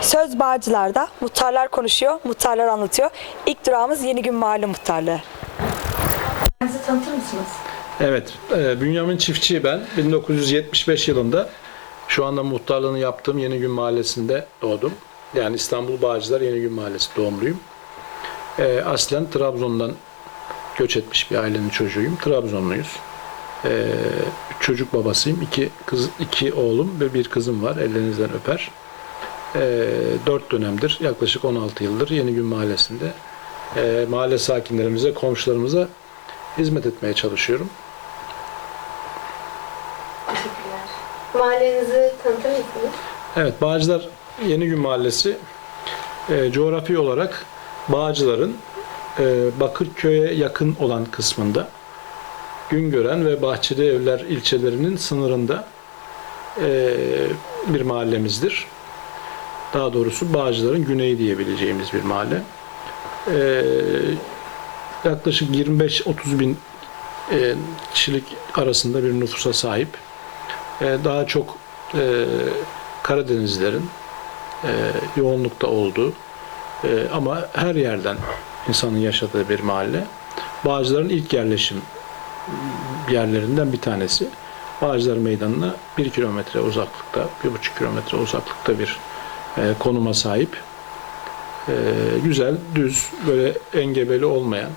Söz Bağcılar'da muhtarlar konuşuyor, muhtarlar anlatıyor. İlk durağımız Yeni Gün Mahalle Muhtarlığı. Kendinizi tanıtır mısınız? Evet, e, Bünyamin Çiftçi ben. 1975 yılında şu anda muhtarlığını yaptığım Yeni Gün Mahallesi'nde doğdum. Yani İstanbul Bağcılar Yeni Gün Mahallesi doğumluyum. E, aslen Trabzon'dan göç etmiş bir ailenin çocuğuyum. Trabzonluyuz. E, çocuk babasıyım. İki kız, iki oğlum ve bir kızım var. Ellerinizden öper. E, dört dönemdir, yaklaşık 16 yıldır Yeni Gün Mahallesi'nde e, mahalle sakinlerimize, komşularımıza hizmet etmeye çalışıyorum. Teşekkürler. Mahallenizi tanıtır mısınız? Evet, Bağcılar Yeni Gün Mahallesi e, coğrafi olarak Bağcılar'ın e, Bakırköy'e yakın olan kısmında Güngören ve Bahçeli Evler ilçelerinin sınırında e, bir mahallemizdir. Daha doğrusu Bağcılar'ın güneyi diyebileceğimiz bir mahalle. E, yaklaşık 25-30 bin e, kişilik arasında bir nüfusa sahip. E, daha çok e, Karadenizlerin e, yoğunlukta olduğu e, ama her yerden insanın yaşadığı bir mahalle. Bağcılar'ın ilk yerleşim yerlerinden bir tanesi. Bağcılar Meydanı'na bir kilometre uzaklıkta, bir buçuk kilometre uzaklıkta bir e, konuma sahip. E, güzel, düz, böyle engebeli olmayan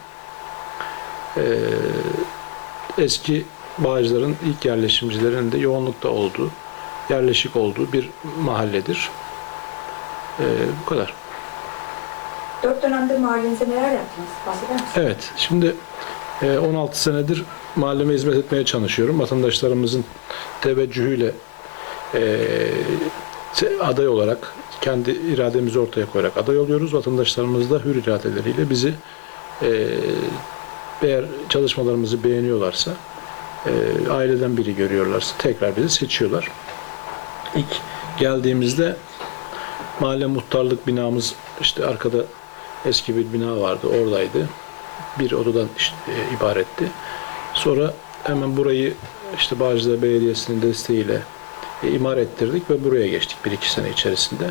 e, eski Bağcılar'ın ilk yerleşimcilerinin de yoğunlukta olduğu, yerleşik olduğu bir mahalledir. Ee, bu kadar. Dört dönemde mahallenize neler yaptınız? Bahseder misiniz? Evet, şimdi e, 16 senedir mahalleme hizmet etmeye çalışıyorum. Vatandaşlarımızın teveccühüyle e, aday olarak kendi irademizi ortaya koyarak aday oluyoruz. Vatandaşlarımız da hür iradeleriyle bizi e, eğer çalışmalarımızı beğeniyorlarsa e, aileden biri görüyorlarsa tekrar bizi seçiyorlar. İlk geldiğimizde mahalle muhtarlık binamız işte arkada eski bir bina vardı oradaydı. Bir odadan işte, e, ibaretti. Sonra hemen burayı işte Bağcılar Belediyesi'nin desteğiyle e, imar ettirdik ve buraya geçtik bir iki sene içerisinde.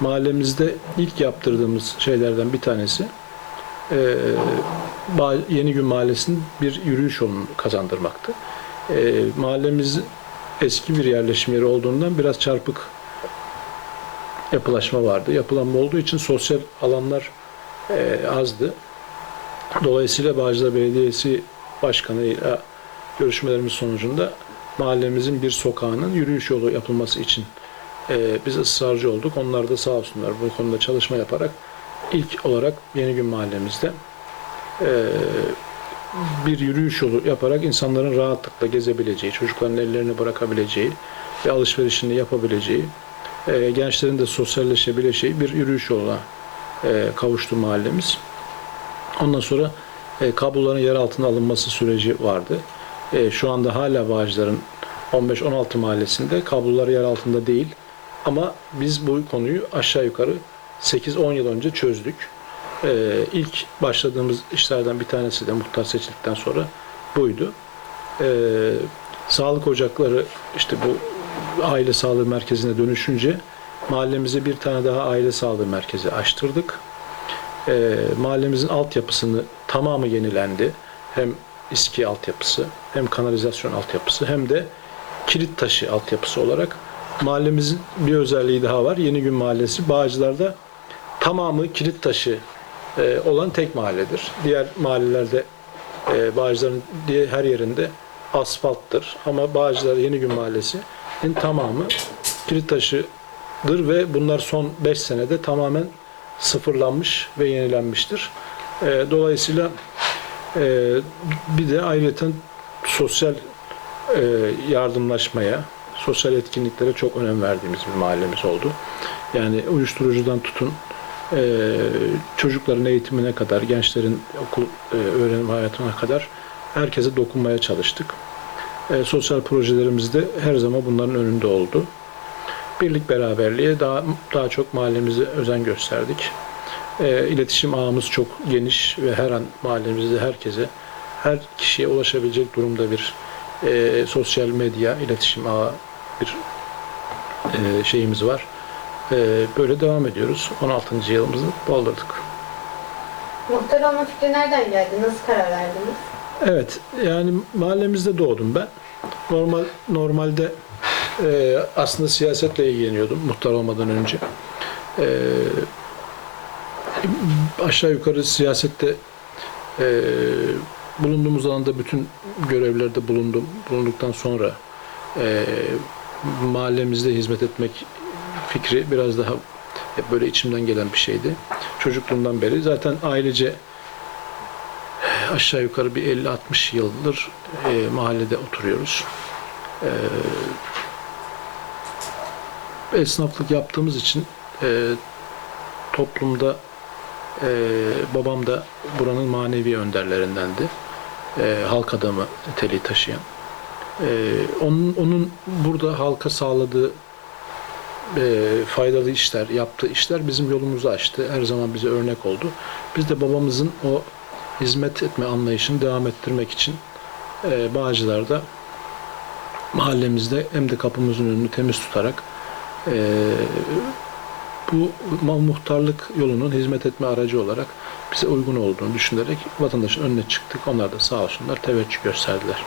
Mahallemizde ilk yaptırdığımız şeylerden bir tanesi e, Yeni Gün Mahallesi'nin bir yürüyüş yolunu kazandırmaktı. E, mahallemiz eski bir yerleşim yeri olduğundan biraz çarpık yapılaşma vardı. Yapılanma olduğu için sosyal alanlar e, azdı. Dolayısıyla Bağcılar Belediyesi Başkanı'yla görüşmelerimiz sonucunda mahallemizin bir sokağının yürüyüş yolu yapılması için e, biz ısrarcı olduk. Onlar da sağ olsunlar bu konuda çalışma yaparak ilk olarak Yeni Gün Mahallemizde e, bir yürüyüş yolu yaparak insanların rahatlıkla gezebileceği, çocukların ellerini bırakabileceği ve alışverişini yapabileceği, e, gençlerin de sosyalleşebileceği bir yürüyüş yoluna e, kavuştu mahallemiz. Ondan sonra e, kabloların yer altına alınması süreci vardı. E, şu anda hala Bağcılar'ın 15-16 mahallesinde kablolar yer altında değil. Ama biz bu konuyu aşağı yukarı 8-10 yıl önce çözdük. E, ilk başladığımız işlerden bir tanesi de muhtar seçildikten sonra buydu. E, sağlık ocakları işte bu aile sağlığı merkezine dönüşünce mahallemize bir tane daha aile sağlığı merkezi açtırdık. E, mahallemizin altyapısını tamamı yenilendi. Hem iski altyapısı, hem kanalizasyon altyapısı, hem de kilit taşı altyapısı olarak mahallemizin bir özelliği daha var. Yeni Gün Mahallesi Bağcılar'da tamamı kilit taşı e, olan tek mahalledir. Diğer mahallelerde e, Bağcılar'ın diye her yerinde asfalttır. Ama Bağcılar Yeni Gün Mahallesi'nin tamamı kilit taşıdır ve bunlar son 5 senede tamamen sıfırlanmış ve yenilenmiştir. E, dolayısıyla e, bir de ayrıca sosyal yardımlaşmaya, sosyal etkinliklere çok önem verdiğimiz bir mahallemiz oldu. Yani uyuşturucudan tutun, e, çocukların eğitimine kadar, gençlerin okul e, öğrenim hayatına kadar herkese dokunmaya çalıştık. E, sosyal projelerimiz de her zaman bunların önünde oldu. Birlik beraberliğe daha daha çok mahallemize özen gösterdik. E, iletişim ağımız çok geniş ve her an mahallemizde herkese, her kişiye ulaşabilecek durumda bir e, sosyal medya iletişim ağı bir e, şeyimiz var. e, böyle devam ediyoruz. 16. yılımızı doldurduk. Muhtar olma fikri nereden geldi? Nasıl karar verdiniz? Evet, yani mahallemizde doğdum ben. Normal normalde e, aslında siyasetle ilgileniyordum muhtar olmadan önce. E, aşağı yukarı siyasette e, bulunduğumuz alanda bütün görevlerde bulundum. Bulunduktan sonra e, mahallemizde hizmet etmek fikri biraz daha hep böyle içimden gelen bir şeydi. Çocukluğumdan beri zaten ailece aşağı yukarı bir 50-60 yıldır e, mahallede oturuyoruz. E, esnaflık yaptığımız için e, toplumda e, babam da buranın manevi önderlerindendi. E, halk adamı niteliği taşıyan. E, onun, onun burada halka sağladığı e, faydalı işler, yaptığı işler bizim yolumuzu açtı. Her zaman bize örnek oldu. Biz de babamızın o hizmet etme anlayışını devam ettirmek için e, Bağcılar'da mahallemizde hem de kapımızın önünü temiz tutarak e, bu muhtarlık yolunun hizmet etme aracı olarak bize uygun olduğunu düşünerek vatandaşın önüne çıktık. Onlar da sağ olsunlar teveccüh gösterdiler.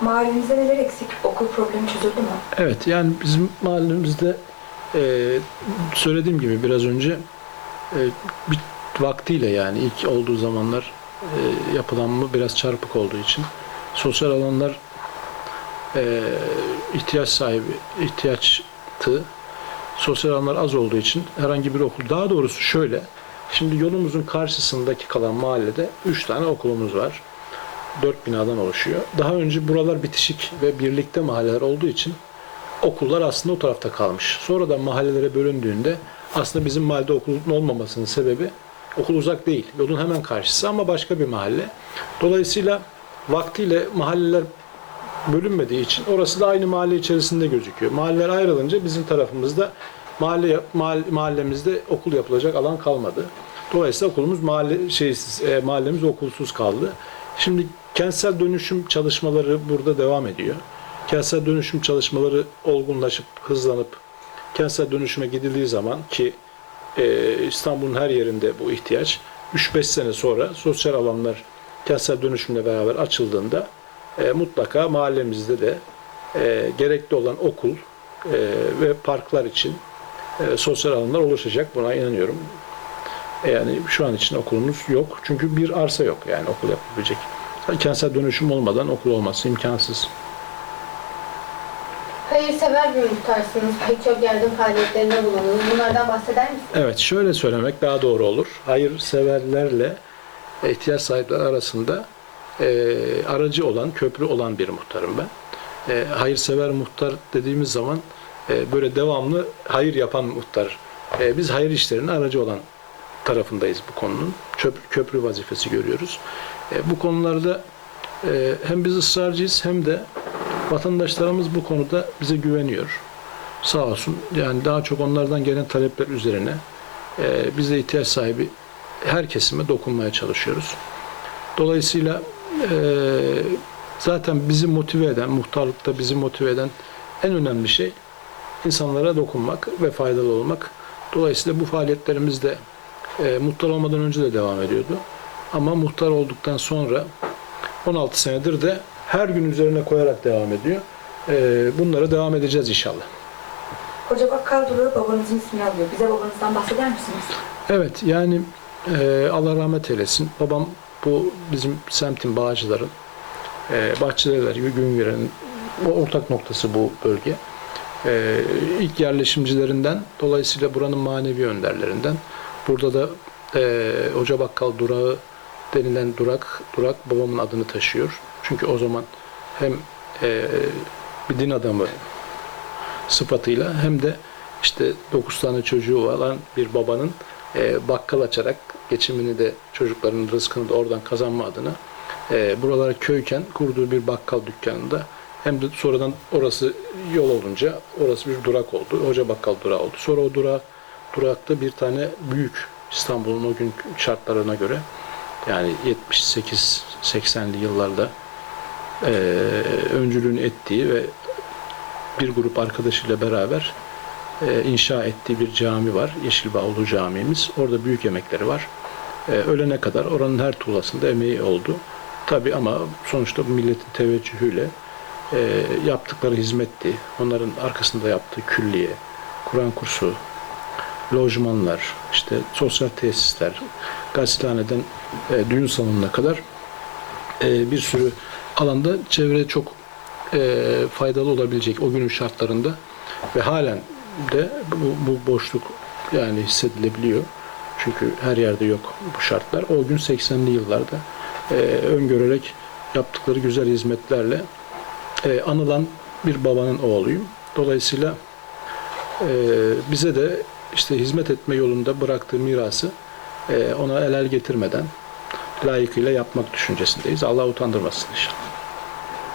Mahallemizde neler eksik? Okul problemi çözüldü mü? Evet yani bizim mahallemizde e, söylediğim gibi biraz önce e, bir vaktiyle yani ilk olduğu zamanlar e, yapılanma biraz çarpık olduğu için sosyal alanlar e, ihtiyaç sahibi ihtiyaçtı. Sosyal alanlar az olduğu için herhangi bir okul daha doğrusu şöyle şimdi yolumuzun karşısındaki kalan mahallede 3 tane okulumuz var. 4 binadan oluşuyor. Daha önce buralar bitişik ve birlikte mahalleler olduğu için okullar aslında o tarafta kalmış. Sonradan mahallelere bölündüğünde aslında bizim mahallede okulun olmamasının sebebi okul uzak değil. Yolun hemen karşısı ama başka bir mahalle. Dolayısıyla vaktiyle mahalleler bölünmediği için orası da aynı mahalle içerisinde gözüküyor. Mahalleler ayrılınca bizim tarafımızda mahalle, mahalle mahallemizde okul yapılacak alan kalmadı. Dolayısıyla okulumuz mahalle şeysiz, e, mahallemiz okulsuz kaldı. Şimdi kentsel dönüşüm çalışmaları burada devam ediyor. Kentsel dönüşüm çalışmaları olgunlaşıp hızlanıp kentsel dönüşüme gidildiği zaman ki e, İstanbul'un her yerinde bu ihtiyaç 3-5 sene sonra sosyal alanlar kentsel dönüşümle beraber açıldığında e, mutlaka mahallemizde de e, gerekli olan okul e, ve parklar için e, sosyal alanlar oluşacak. Buna inanıyorum. Yani şu an için okulumuz yok. Çünkü bir arsa yok yani okul yapabilecek. Kentsel dönüşüm olmadan okul olması imkansız. Hayırsever bir muhtarsınız. Pek çok yardım faaliyetlerinde bulundunuz. Bunlardan bahseder misiniz? Evet, şöyle söylemek daha doğru olur. Hayırseverlerle ihtiyaç sahipleri arasında e, aracı olan, köprü olan bir muhtarım ben. E, hayırsever muhtar dediğimiz zaman e, böyle devamlı hayır yapan muhtar. E, biz hayır işlerinin aracı olan tarafındayız bu konunun. Köprü, köprü vazifesi görüyoruz. E, bu konularda e, hem biz ısrarcıyız hem de vatandaşlarımız bu konuda bize güveniyor. Sağ olsun. Yani daha çok onlardan gelen talepler üzerine e, biz de ihtiyaç sahibi her kesime dokunmaya çalışıyoruz. Dolayısıyla e, zaten bizi motive eden, muhtarlıkta bizi motive eden en önemli şey insanlara dokunmak ve faydalı olmak. Dolayısıyla bu faaliyetlerimiz de e, muhtar olmadan önce de devam ediyordu. Ama muhtar olduktan sonra 16 senedir de her gün üzerine koyarak devam ediyor. E, bunlara devam edeceğiz inşallah. Hoca Bakkal Duru babanızın ismini alıyor. Bize babanızdan bahseder misiniz? Evet yani e, Allah rahmet eylesin. Babam bu bizim semtin bağcıların, e, bahçeler Güngören'in bu ortak noktası bu bölge. E, ilk yerleşimcilerinden, dolayısıyla buranın manevi önderlerinden. Burada da e, Hoca Bakkal Durağı denilen durak, durak babamın adını taşıyor. Çünkü o zaman hem e, bir din adamı sıfatıyla hem de işte 9 tane çocuğu olan bir babanın e, bakkal açarak geçimini de çocuklarının rızkını da oradan kazanma adına e, buralar köyken kurduğu bir bakkal dükkanında hem de sonradan orası yol olunca orası bir durak oldu. Hoca bakkal durağı oldu. Sonra o durak, durakta bir tane büyük İstanbul'un o gün şartlarına göre yani 78-80'li yıllarda e, öncülüğünü ettiği ve bir grup arkadaşıyla beraber e, inşa ettiği bir cami var. Yeşilbağlı Camimiz. Orada büyük emekleri var. E, ölene kadar oranın her tuğlasında emeği oldu. Tabii ama sonuçta bu milletin teveccühüyle e, yaptıkları hizmetti. Onların arkasında yaptığı külliye, Kur'an kursu, lojmanlar, işte sosyal tesisler, gazethaneden e, düğün salonuna kadar e, bir sürü alanda çevre çok e, faydalı olabilecek o günün şartlarında ve halen de bu, bu boşluk yani hissedilebiliyor. Çünkü her yerde yok bu şartlar. O gün 80'li yıllarda e, öngörerek yaptıkları güzel hizmetlerle e, anılan bir babanın oğluyum. Dolayısıyla e, bize de işte hizmet etme yolunda bıraktığı mirası e, ona el el getirmeden layıkıyla yapmak düşüncesindeyiz. Allah utandırmasın inşallah.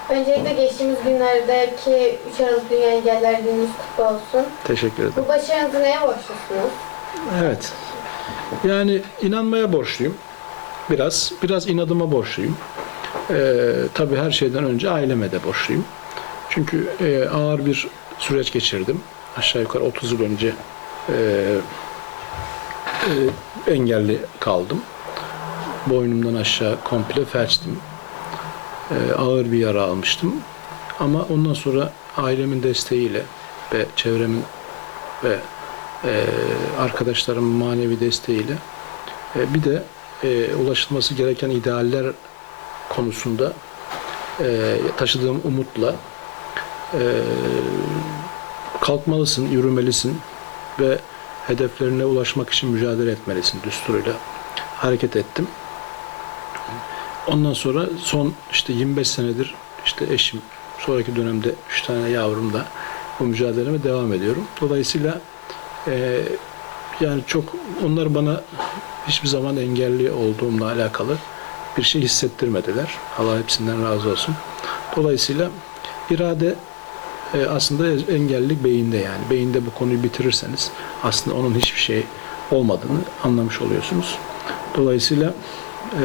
Öncelikle geçtiğimiz günlerdeki 3 Aralık Dünya Engeller Gününüz kutlu olsun. Teşekkür ederim. Bu başarınızı neye borçlusunuz? Evet. Yani inanmaya borçluyum. Biraz. Biraz inadıma borçluyum. Ee, tabii her şeyden önce aileme de borçluyum. Çünkü e, ağır bir süreç geçirdim. Aşağı yukarı 30 yıl önce e, e, engelli kaldım. Boynumdan aşağı komple felçtim. E, ağır bir yara almıştım. Ama ondan sonra ailemin desteğiyle ve çevremin ve e, arkadaşlarımın manevi desteğiyle e, bir de e, ulaşılması gereken idealler konusunda e, taşıdığım umutla e, kalkmalısın, yürümelisin ve hedeflerine ulaşmak için mücadele etmelisin düsturuyla hareket ettim. Ondan sonra son işte 25 senedir işte eşim, sonraki dönemde 3 tane yavrum da bu mücadeleme devam ediyorum. Dolayısıyla ee, yani çok onlar bana hiçbir zaman engelli olduğumla alakalı bir şey hissettirmediler. Allah hepsinden razı olsun. Dolayısıyla irade e, aslında engellilik beyinde yani. Beyinde bu konuyu bitirirseniz aslında onun hiçbir şey olmadığını anlamış oluyorsunuz. Dolayısıyla e,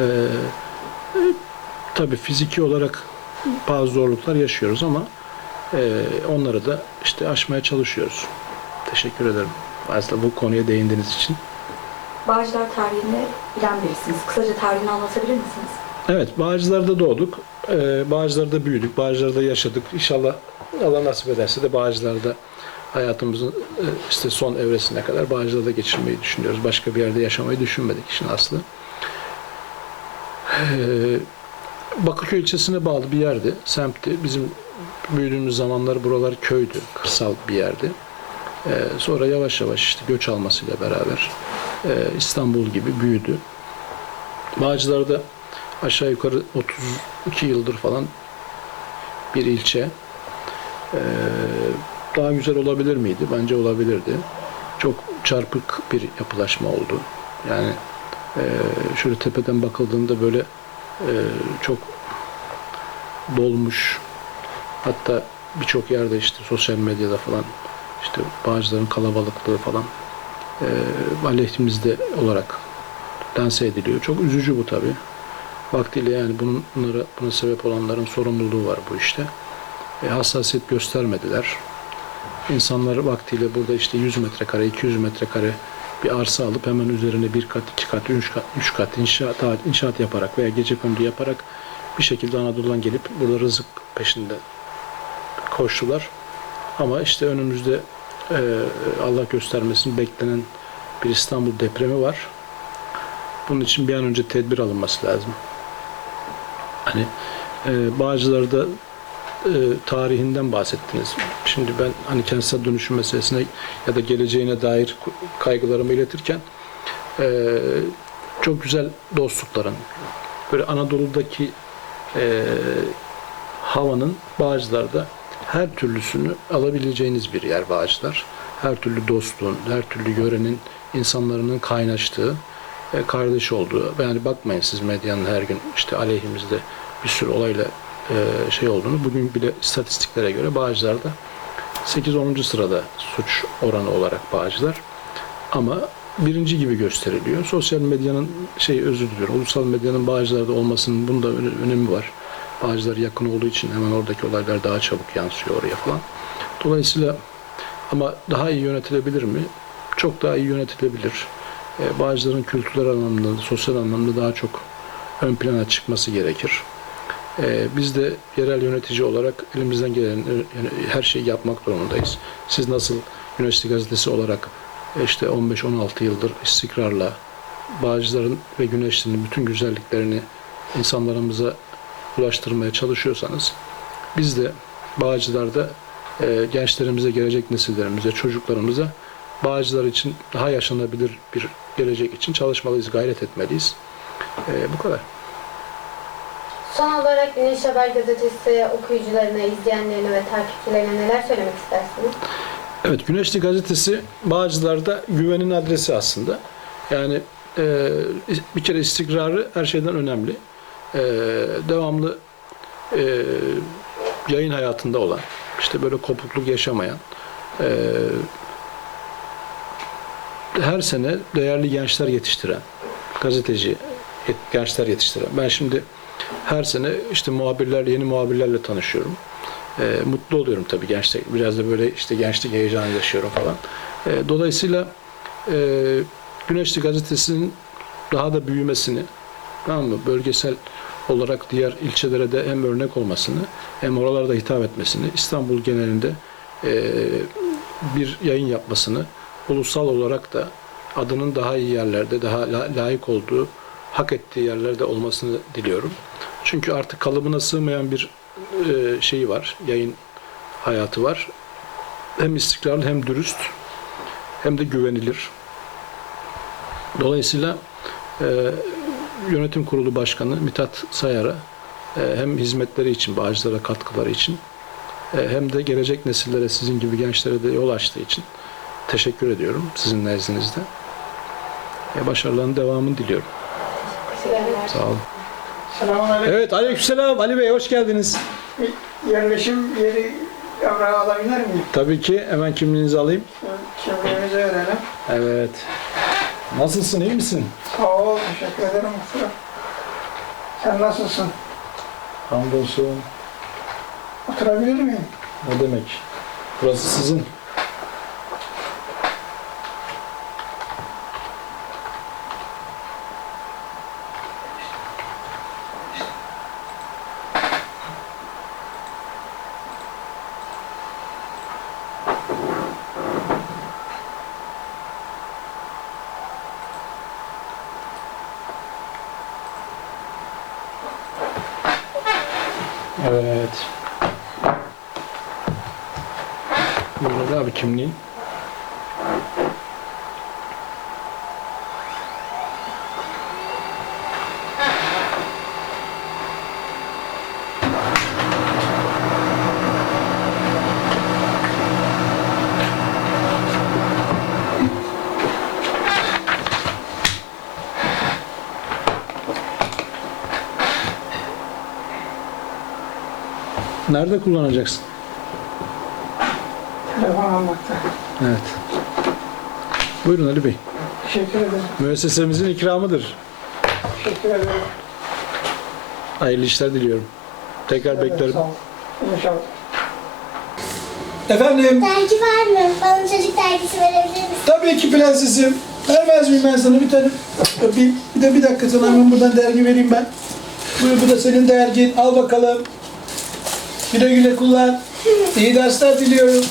tabii fiziki olarak bazı zorluklar yaşıyoruz ama e, onları da işte aşmaya çalışıyoruz. Teşekkür ederim. Aslında bu konuya değindiğiniz için. Bağcılar tarihini bilen birisiniz. Kısaca tarihini anlatabilir misiniz? Evet, Bağcılar'da doğduk. Ee, Bağcılar'da büyüdük. Bağcılar'da yaşadık. İnşallah Allah nasip ederse de Bağcılar'da hayatımızın e, işte son evresine kadar Bağcılar'da geçirmeyi düşünüyoruz. Başka bir yerde yaşamayı düşünmedik işin aslı. Ee, Bakırköy ilçesine bağlı bir yerdi, semtti. Bizim büyüdüğümüz zamanlar buralar köydü, kırsal bir yerdi. Ee, sonra yavaş yavaş işte göç almasıyla beraber e, İstanbul gibi büyüdü. Bağcılar'da aşağı yukarı 32 yıldır falan bir ilçe. Ee, daha güzel olabilir miydi? Bence olabilirdi. Çok çarpık bir yapılaşma oldu. Yani e, şöyle tepeden bakıldığında böyle e, çok dolmuş. Hatta birçok yerde işte sosyal medyada falan işte Bağcılar'ın kalabalıklığı falan e, aleyhimizde olarak lanse ediliyor. Çok üzücü bu tabii. Vaktiyle yani bunlara, buna sebep olanların sorumluluğu var bu işte. E, hassasiyet göstermediler. İnsanlar vaktiyle burada işte 100 metrekare, 200 metrekare bir arsa alıp hemen üzerine bir kat, iki kat, üç kat, üç kat inşaat, inşaat yaparak veya gece kondu yaparak bir şekilde Anadolu'dan gelip burada rızık peşinde koştular. Ama işte önümüzde e, Allah göstermesin beklenen bir İstanbul depremi var. Bunun için bir an önce tedbir alınması lazım. Hani e, Bağcılar'da e, tarihinden bahsettiniz. Şimdi ben hani kentsel dönüşüm meselesine ya da geleceğine dair kaygılarımı iletirken e, çok güzel dostlukların böyle Anadolu'daki e, havanın Bağcılar'da her türlüsünü alabileceğiniz bir yer Bağcılar. Her türlü dostluğun, her türlü yörenin insanların kaynaştığı, e, kardeş olduğu. Yani bakmayın siz medyanın her gün işte aleyhimizde bir sürü olayla e, şey olduğunu. Bugün bile istatistiklere göre Bağcılar'da 8-10. sırada suç oranı olarak Bağcılar. Ama birinci gibi gösteriliyor. Sosyal medyanın şey özür diliyorum. Ulusal medyanın Bağcılar'da olmasının bunda öne- önemi var. Bağcılar yakın olduğu için hemen oradaki olaylar daha çabuk yansıyor oraya falan. Dolayısıyla Ama daha iyi yönetilebilir mi? Çok daha iyi yönetilebilir. E, Bağcılar'ın kültürel anlamda, sosyal anlamda daha çok ön plana çıkması gerekir. E, Biz de yerel yönetici olarak elimizden gelen e, her şeyi yapmak durumundayız. Siz nasıl Üniversite Gazetesi olarak e, işte 15-16 yıldır istikrarla Bağcılar'ın ve Güneşli'nin bütün güzelliklerini insanlarımıza ulaştırmaya çalışıyorsanız biz de Bağcılar'da e, gençlerimize, gelecek nesillerimize, çocuklarımıza Bağcılar için daha yaşanabilir bir gelecek için çalışmalıyız, gayret etmeliyiz. E, bu kadar. Son olarak Güneş Haber Gazetesi okuyucularına, izleyenlerine ve takipçilerine neler söylemek istersiniz? Evet, Güneşli Gazetesi Bağcılar'da güvenin adresi aslında. Yani e, bir kere istikrarı her şeyden önemli. E, devamlı e, yayın hayatında olan, işte böyle kopukluk yaşamayan, e, her sene değerli gençler yetiştiren, gazeteci gençler yetiştiren. Ben şimdi her sene işte muhabirlerle, yeni muhabirlerle tanışıyorum. E, mutlu oluyorum tabii gençlik. Biraz da böyle işte gençlik heyecanı yaşıyorum falan. E, dolayısıyla e, Güneşli Gazetesi'nin daha da büyümesini, tamam mı? Bölgesel olarak diğer ilçelere de hem örnek olmasını hem oralarda hitap etmesini, İstanbul genelinde e, bir yayın yapmasını, ulusal olarak da adının daha iyi yerlerde, daha la- layık olduğu, hak ettiği yerlerde olmasını diliyorum. Çünkü artık kalıbına sığmayan bir e, şeyi var, yayın hayatı var. Hem istikrarlı hem dürüst hem de güvenilir. Dolayısıyla e, yönetim kurulu başkanı Mithat Sayar'a e, hem hizmetleri için, bağcılara katkıları için e, hem de gelecek nesillere, sizin gibi gençlere de yol açtığı için teşekkür ediyorum sizin nezdinizde. E, başarıların devamını diliyorum. Sağ olun. Selamünaleyküm. Evet, aleykümselam. Ali Bey hoş geldiniz. Yerleşim yeri evrağı alabilir miyim? Tabii ki hemen kimliğinizi alayım. Kimliğimizi verelim. Evet. Nasılsın, iyi misin? Sağ ol, teşekkür ederim. Sen nasılsın? Hamdolsun. Oturabilir miyim? Ne demek? Burası sizin. Evet. Burada da abi kimliğin. Nerede kullanacaksın? Telefon almakta. Evet. Buyurun Ali Bey. Teşekkür ederim. Müessesemizin ikramıdır. Teşekkür ederim. Hayırlı işler diliyorum. Tekrar beklerim. Sağ ol. İnşallah. Efendim, Dergi var mı? Bana çocuk dergisi verebilir misin? tabii ki prensesim. Vermez miyim ben sana bir tane? Öpeyim. Bir de bir dakika sana hemen buradan dergi vereyim ben. Buyur bu da senin dergin. Al bakalım. Güle güle kullan. İyi dersler diliyorum.